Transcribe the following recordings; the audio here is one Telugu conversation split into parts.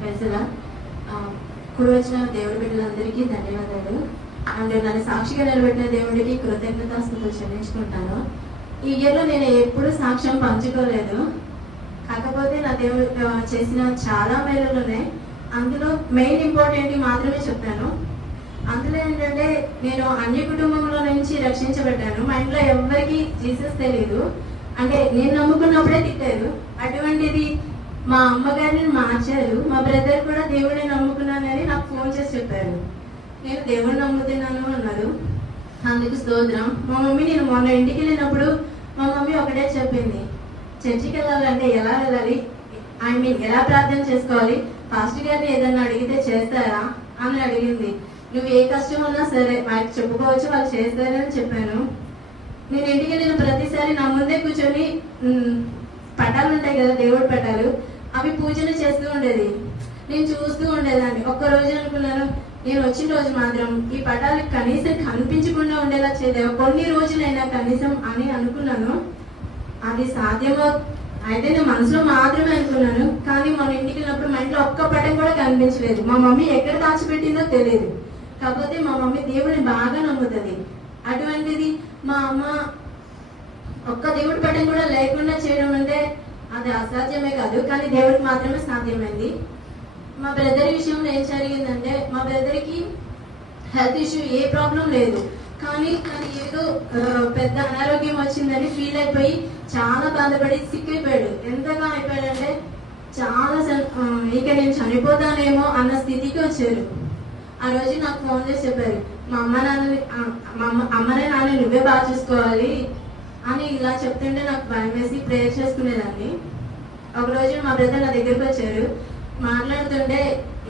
ప్రజలా కుడి వచ్చిన దేవుడి బిడ్డలందరికీ ధన్యవాదాలు. అండ్ నన్ను సాక్షిగా నిలబెట్టిన దేవుడికి కృతజ్ఞతాస్తుతులు చెల్లించుకుంటాను. ఈ ఇయర్లో నేను ఎప్పుడు సాక్ష్యం పంచుకోలేదు. కాకపోతే నా దేవుడు చేసిన చాలా మేలులు ఉన్నాయి. అందులో మెయిన్ ఇంపార్టెంట్ మాత్రమే చెప్తాను. అందులో ఏంటంటే నేను అన్య కుటుంబంలో నుంచి రక్షించబడ్డాను. మా ఇంట్లో ఎవరికి జీసస్ తెలియదు. అంటే నేను నమ్ముకున్నప్పుడే తిట్టారు. అటువంటిది మా అమ్మగారిని మార్చారు. మా బ్రదర్ కూడా దేవుడిని నమ్ముకున్నానని నాకు ఫోన్ చేసి చెప్పారు. నేను దేవుడిని నమ్ముతున్నాను అన్నారు. అందుకు స్తోత్రం. మా మమ్మీ నేను మొన్న ఇంటికి వెళ్ళినప్పుడు మా మమ్మీ ఒకటే చెప్పింది, చర్చికి వెళ్ళాలంటే ఎలా వెళ్ళాలి, ఐ మీన్ ఎలా ప్రార్థన చేసుకోవాలి, పాస్టర్ గారిని ఏదన్నా అడిగితే చేస్తారా అని అడిగింది. నువ్వు ఏ కష్టం ఉన్నా సరే వాళ్ళకి చెప్పుకోవచ్చు, వాళ్ళు చేస్తారని చెప్పాను. నేను ఇంటికి వెళ్ళిన ప్రతిసారి నా ముందే కూర్చొని పటాలు ఉంటాయి కదా, దేవుడి పటాలు, అవి పూజలు చేస్తూ ఉండేది. నేను చూస్తూ ఉండేదాన్ని. ఒక్క రోజు అనుకున్నాను, నేను వచ్చిన రోజు మాత్రం ఈ పటాలు కనీసం కనిపించకుండా ఉండేలా చేయలేవు, కొన్ని రోజులైనా కనీసం అని అనుకున్నాను. అది సాధ్యమో అయితే నేను మనసులో మాత్రమే అనుకున్నాను. కానీ మన ఇంటికి వెళ్ళినప్పుడు మా ఇంట్లో ఒక్క పటం కూడా కనిపించలేదు. మా మమ్మీ ఎక్కడ దాచిపెట్టిందో తెలియదు. కాకపోతే మా మమ్మీ దేవుడిని బాగా నమ్ముతుంది. అటువంటిది మా అమ్మ ఒక్క దేవుడి పటం కూడా లేకుండా చేయడం అంటే అది అసాధ్యమే కాదు, కానీ దేవుడికి మాత్రమే సాధ్యమైంది. మా బ్రదర్ విషయంలో ఏం జరిగిందంటే, మా బ్రదర్కి హెల్త్ ఇష్యూ ఏ ప్రాబ్లం లేదు, కానీ ఏదో పెద్ద అనారోగ్యం వచ్చిందని ఫీల్ అయిపోయి చాలా బాధపడి సిక్ అయిపోయాడు. ఎంతగా అయిపోయాడంటే చాలా ఇక నేను చనిపోతానేమో అన్న స్థితికి వచ్చారు. ఆ రోజు నాకు ఫోన్ చేసి చెప్పారు, మా అమ్మనే నాన్న నువ్వే బాగా చూసుకోవాలి అని ఇలా చెప్తుంటే నాకు భయం వేసి ప్రేయర్ చేసుకునేదాన్ని. ఒకరోజు మా బ్రదర్ నా దగ్గరికి వచ్చారు. మాట్లాడుతుంటే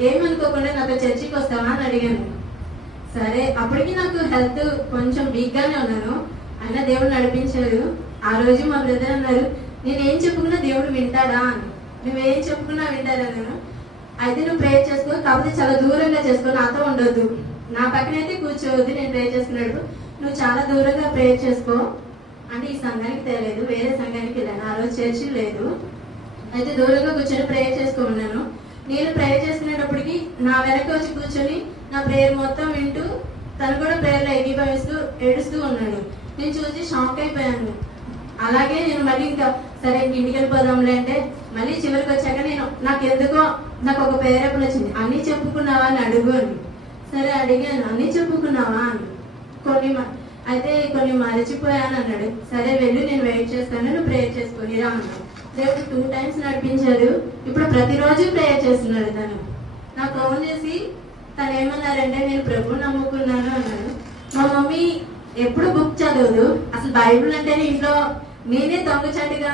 ఏమనుకోకుండా నాతో చర్చికి వస్తావా అని అడిగాను. సరే, అప్పటికి నాకు హెల్త్ కొంచెం వీక్ గానే ఉన్నాను, అయినా దేవుడు నడిపించారు. ఆ రోజు మా బ్రదర్ అన్నారు, నేనేం చెప్పుకున్నా దేవుడు వింటాడా అని. నువ్వేం చెప్పుకున్నా వింటారా నేను, అయితే నువ్వు ప్రేయర్ చేసుకో, కాకపోతే చాలా దూరంగా చేసుకో, నాతో ఉండొద్దు, నా పక్కనైతే కూర్చోవద్దు, నేను ప్రేయర్ చేసుకున్నాడు, నువ్వు చాలా దూరంగా ప్రేయర్ చేసుకో అంటే ఈ సంఘానికి తెలియదు, వేరే సంఘానికి వెళ్ళాను. ఆ రోజు చర్చి లేదు. అయితే దూరంగా కూర్చొని ప్రేయర్ చేసుకున్నాను. నేను ప్రేయర్ చేసుకునేటప్పటికి నా వెనక వచ్చి కూర్చొని నా ప్రేయర్ మొత్తం వింటూ తను కూడా ప్రేయర్లో ఏకీభవిస్తూ ఏడుస్తూ ఉన్నాడు. నేను చూసి షాక్ అయిపోయాను. అలాగే నేను మళ్ళీ ఇంకా సరే ఇంటికి వెళ్ళిపోదాంలే అంటే మళ్ళీ చివరికి వచ్చాక నాకు ఒక ప్రేరేపణ వచ్చింది, అన్నీ చెప్పుకున్నావా అని అడుగు అని. సరే అడిగాను, అన్నీ చెప్పుకున్నావా అని. కొన్ని మరచిపోయాను అన్నాడు. సరే వెళ్ళు, నేను వెయిట్ చేస్తాను, నువ్వు ప్రేయర్ చేసుకొని రా అన్నాడు. దేవుడు 2 times నడిపించారు. ఇప్పుడు ప్రతిరోజు ప్రేయర్ చేస్తున్నాడు. తను నాకు ఫోన్ చేసి తను ఏమన్నారంటే, నేను ప్రభువుని నమ్ముకున్నాను అన్నాడు. మా మమ్మీ ఎప్పుడు బుక్ చదవదు, అసలు బైబుల్ అంటేనే ఇంట్లో నేనే దొంగచాటుగా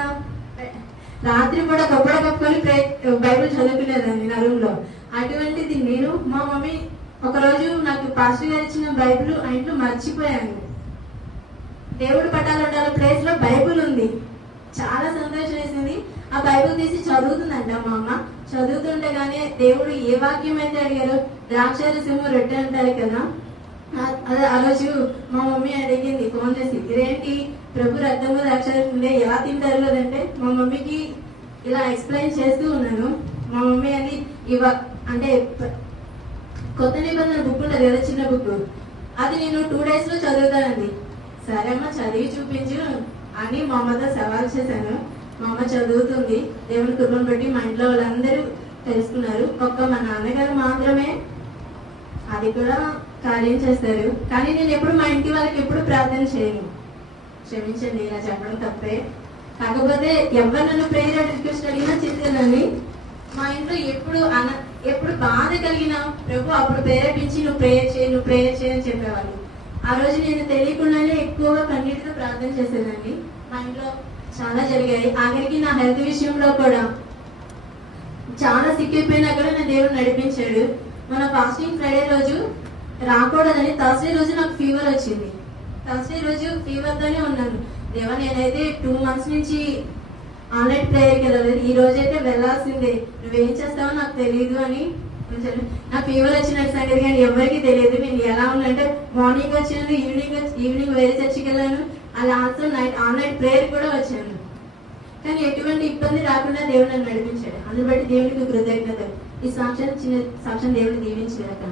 రాత్రి కూడా కప్పడ కప్పుకొని బైబుల్ చదువుకునేదాన్ని నా రూమ్ లో. అటువంటిది నేను మా మమ్మీ ఒకరోజు నాకు పాస్టర్ గారు ఇచ్చిన బైబుల్ ఆ ఇంట్లో మర్చిపోయాను. దేవుడి పటాలు ఉండాలి ప్లేస్ లో బైబుల్ ఉంది. చాలా సంతోషం వేసింది. ఆ బైబుల్ తీసి చదువుతుందంట మా అమ్మ. చదువుతుండగానే దేవుడు ఏ వాక్యం అయితే అడిగారో, ద్రాక్షారసము రొట్టె అంటారు కదా, అదే ఆ రోజు మా మమ్మీ అడిగింది ఫోన్ చేసి, ఇదేంటి ప్రభు రక్తము ద్రాక్షారసం ఎలా తింటారు కదంటే మా మమ్మీకి ఇలా ఎక్స్ప్లెయిన్ చేస్తూ ఉన్నాను. మా మమ్మీ అని అంటే కొత్త నిబంధన బుక్ ఉండదు కదా, చిన్న బుక్, అది నేను 2 days లో చదువుతానండి. సరే అమ్మ చదివి చూపించు అని మా అమ్మతో సవాల్ చేశాను. మా అమ్మ చదువుతుంది. దేవుని కృపను బట్టి మా ఇంట్లో వాళ్ళందరూ తెలుసుకున్నారు. ఒక్క మా నాన్నగారు మాత్రమే అది కూడా కార్యం చేస్తారు. కానీ నేను ఎప్పుడు మా ఇంటి వాళ్ళకి ఎప్పుడు ప్రార్థన చేయను. క్షమించండి ఇలా చెప్పడం తప్పే. కాకపోతే ఎవరు నన్ను ప్రేయర్ రిక్వెస్ట్ అడిగినా చేసేదాన్ని. మా ఇంట్లో ఎప్పుడు బాధ కలిగినా ప్రభు అప్పుడు ప్రేరేపించి నువ్వు ప్రేయర్ చేయి అని చెప్పేవాళ్ళు. ఆ రోజు నేను తెలియకుండానే ఎక్కువగా కన్నీటితో ప్రార్థన చేసేదాన్ని. మా ఇంట్లో చాలా జరిగాయి. ఆఖరికి నా హెల్త్ విషయంలో కూడా చాలా సిక్కిపోయినా కూడా నా దేవుడు నడిపించాడు. మన ఫాస్టింగ్ ఫ్రైడే రోజు రాకూడదని థర్స్డే రోజు నాకు ఫీవర్ వచ్చింది. థర్స్డే రోజు ఫీవర్ తోనే ఉన్నాను. దేవా నేనైతే 2 months నుంచి ఆన్లైన్ ప్రేయర్కి వెళ్ళలేదు, ఈ రోజైతే వెళ్ళాల్సిందే, నువ్వేం చేస్తావో నాకు తెలియదు అని. నాకు ఫీవర్ వచ్చినట్టు సంగతి కానీ ఎవరికి తెలియదు. నేను ఎలా ఉన్నానంటే మార్నింగ్ వచ్చాను, ఈవినింగ్ వేరే చర్చికి వెళ్ళాను, అలా ఆల్సో నైట్ ఆన్లైన్ ప్రేయర్ కూడా వచ్చాను. కానీ ఎటువంటి ఇబ్బంది రాకుండా దేవుడు నన్ను నడిపించాడు. అందుని బట్టి దేవుడికి కృతజ్ఞతలు. ఈ సాక్ష్యం చిన్న సాక్ష్యం దేవుడు దీవించలేక.